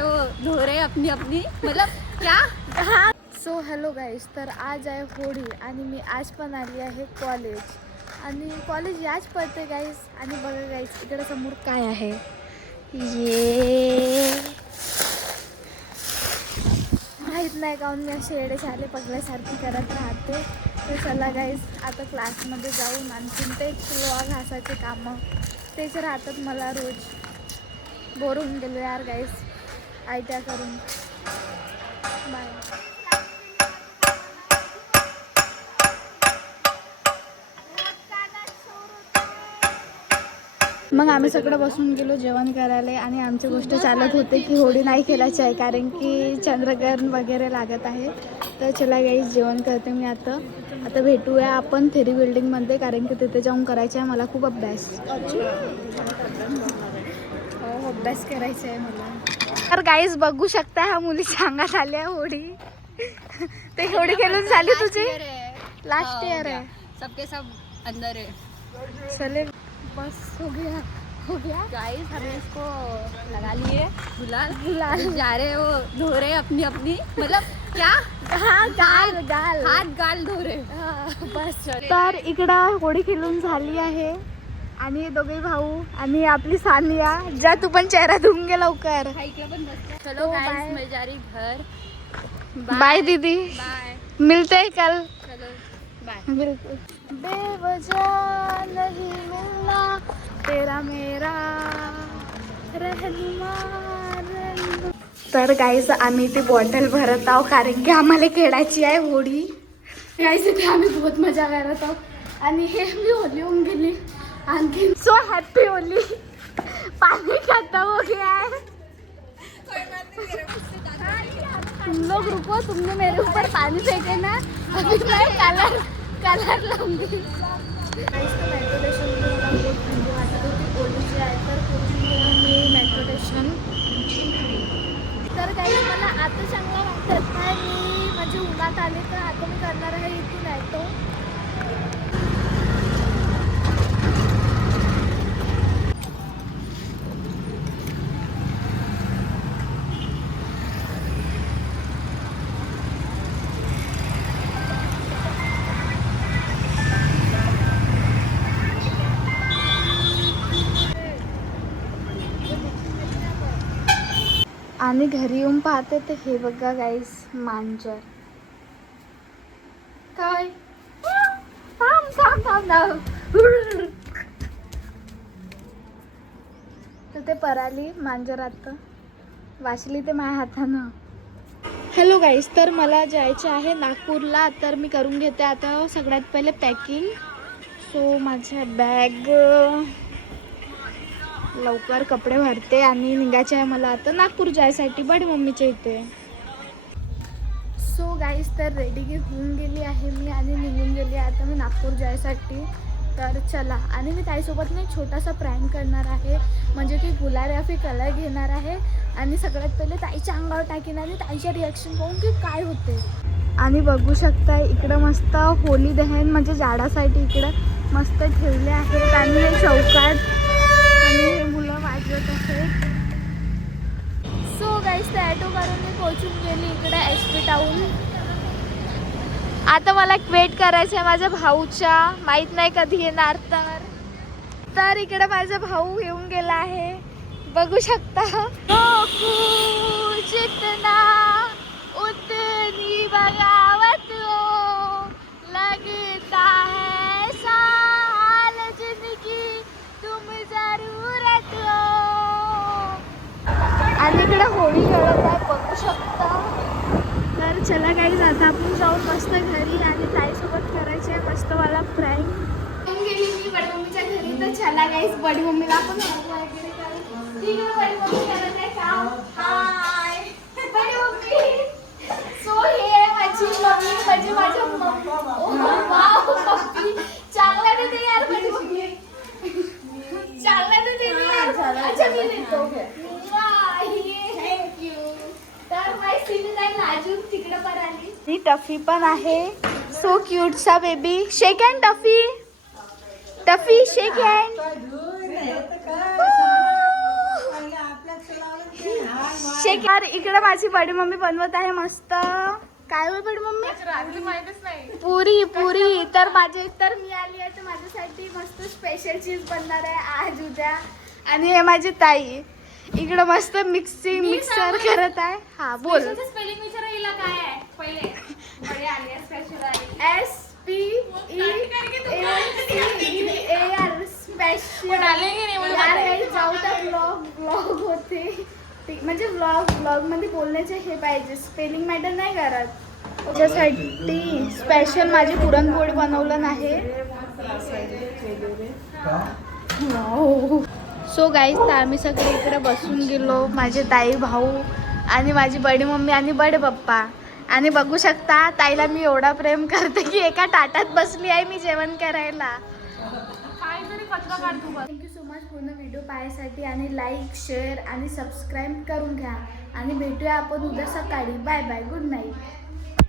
वो धो रहे अपनी अपनी मतलब क्या। सो हॅलो गाईज, तर आज आहे होळी आणि मी आज पण आली आहे कॉलेज. आणि कॉलेज याच पडते गाईज. आणि बघा गाईज, इकडे समोर काय आहे, ये माहीत नाही काहून मी असे येडे शाले पगल्यासारखी करत राहते. तर चला गाईज, आता क्लासमध्ये जाऊन आणखीन तेच लोहा घासाचे कामं तेच राहतात. मला रोज बोर होऊन गेलो यार गाईज आयट्या करून. बाय. मग आम्ही सगळं बसून गेलो जेवण करायला. आणि आमची गोष्ट चालत होते की होळी नाही खेळायची आहे कारण की चंद्रग्रहण वगैरे लागत आहे. तर चला गाईज, जेवण करते मी आता. भेटूया आपण थेरी बिल्डिंगमध्ये कारण की तिथे जाऊन करायचं आहे मला खूप अभ्यास. हो, अभ्यास करायचा आहे मला. तर गाईज बघू शकता, ह्या मुली सांगत आल्या होळी. ते होळी खेळून झाली तुझी? लास्ट ईयर है, सबके सब अंदर है. चले बस हो गया गाइस, हम इसको लगा लिए गुलाल जा रहे वो धो रहे अपनी अपनी मतलब क्या. हाँ, गाल हात गाल धो रहे. बस. तर इकडं होळी खेळून झाली आहे आणि दोघे भाऊ आणि आपली सानिया. जा तू पण चेहरा धुवून घे लवकर. चलो गाइस, मैं जा रही घर. बाय दीदी, बाय, मिलते हैं कल. चलो बाय. बिल्कुल. बेवजह नहीं मिलना तेरा मेरा रहनुमा. तर गाईज, आम्ही ती बॉटल भरत आहोत कारण की आम्हाला खेळायची आहे होळी. गाईज, इथे आम्ही बहुत मजा करत आहोत आणि हे मी होली होऊन गेली. आणखी सो हॅपी होली. पाणी खत्म हो गया है. तुम लोग रुको, तुमने मेरे ऊपर पानी फेंके ना, अभी मैं कलर लाऊंगी. मेट्रो स्टेशन मला बहुत थंडी वाटत होती. ओलीची आहे तर मी मेट्रो स्टेशन. तर काही मला आता चांगलं वाटत नाही. मी म्हणजे उन्हात आले तर आता मी करणार आहे इथून ॲटो. आणि घरी येऊन पाहते तर हे बघा गाईस, मांजर. काय थांब. तर ते पराली मांजर आता वाचली ते माझ्या हातानं. हॅलो गाईस, तर मला जायचं आहे नागपूरला. तर मी करून घेते आता सगळ्यात पहिले पॅकिंग. सो माझ्या बॅग लवकर कपडे भरते आणि निघायचे आहे मला आता नागपूर जायसाठी बडी मम्मीच्या इथे. सो गाईस, तर रेडी होऊन गेली आहे मी आणि निघून गेली आता मी नागपूर जायसाठी. तर चला, आणि मी ताईसोबत ना छोटासा प्रँक करणार आहे. म्हणजे की गुलाल या फिर कलर घेणार आहे आणि सगळ्यात पहिले ताईच्या अंगावर टाकीन आणि ताईच्या रिॲक्शन पाहून की काय होते. आणि बघू शकता इकडं मस्त होली दहन म्हणजे झाडासाठी इकडं मस्त ठेवले आहेत. आणि हे चौकात आणि मुलं वाजवत आहेत. सो गाईस, त्या ॲटो करून मी पोहोचून गेली इकडे SP टाऊन. आता मला वेट करायचं आहे माझ्या भाऊच्या. माहीत नाही कधी येणार. तर इकडे माझा भाऊ येऊन गेला आहे, बघू शकता. जितना उतनी बगावत हो, लगता है साल जिंदगी तुम जरूरत हो. आणि इकडे होळी खेळत आहे, बघू शकता. तर चला काही आता आपण जाऊन मस्त घरी आणि ताईसोबत करायचे मस्त मला प्रँक. गेली मी बडी मम्मीच्या घरी. तर चला गाईस, बडी मम्मीला आपण वगैरे करू. ठीक आहे, बडी मम्मी करत आहे काम. हाय बडी मम्मी. सो हे माझी मम्मी म्हणजे माझ्या मम्मी. वाव पप्पी चांगला देते यार बडी मम्मी. चांगला देते यार. अच्छा मी देतो. तर माय सीन नाही लाजून तिकडे पण आली. ही टफी पण आहे. सो क्यूट सा बेबी. शेक हँड टफी. टफी शेक हँड. शेक यार. इकडे माझी बडी मम्मी बनवत आहे मस्त. काय होय बडी मम्मी? पुरी पुरी. तर मी आली आहे तर माझ्यासाठी मस्त स्पेशल चीज बनणार आहे आज उद्या. आणि हे माझी ताई इकडं मस्त मिक्सर करत आहे. हा बोल. स्पेलिंग विचारा हिला काय आहे पहिले. बडे आले स्पेशल SPECEAR स्पेशल. यार जाऊ तर ब्लॉग होते म्हणजे ब्लॉग मध्ये बोलण्याचे हे पाहिजे, स्पेलिंग मॅटर नाही करत. त्याच्यासाठी स्पेशल माझी पुरणपोळी बनवलं नाही. सो गाईज तर आम्ही सगळे इकडे बसून गेलो, माझे ताई भाऊ आणि माझी बडी मम्मी आणि बडे पप्पा. आणि बघू शकता ताईला मी एवढा प्रेम करते की एका ताटात बसली आहे मी जेवण करायला. थँक्यू सो मच पूर्ण व्हिडिओ पाहायसाठी. आणि लाईक शेअर आणि सबस्क्राईब करून घ्या. आणि भेटूया आपण उद्या सकाळी. Bye bye, good night.